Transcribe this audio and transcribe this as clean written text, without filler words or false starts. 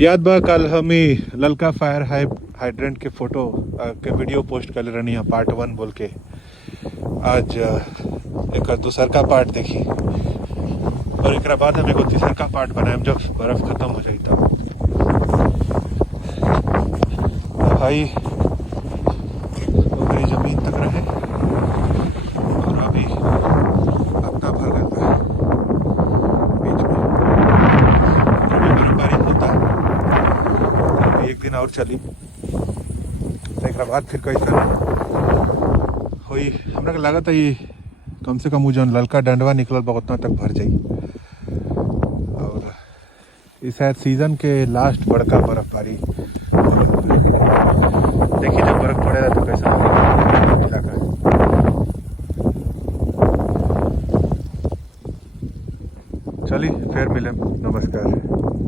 याद बा कल हम ही ललका फायर हाइड्रेंट के फोटो के वीडियो पोस्ट कर रही हैं पार्ट 1 बोल के। आज एक दूसर का पार्ट देखी और एक बाद हम एगो तीसर का पार्ट बनाए जब बर्फ खत्म हो जाई तब। भाई मेरी जमीन तक रहे और अभी अपना भर गया है बीच में। अभी बर्फबारी होता है, एक दिन और चली तो एक बाद फिर कैसा हुई हमरा के लागत है ये कम से कम जो ललका डंडवा निकलल बा उतना तक भर जाई। और इस शायद सीजन के लास्ट बड़का बर्फबारी देखिए जब बर्फ पड़ेगा तो कैसा इलाका। चलिए फिर मिले, नमस्कार।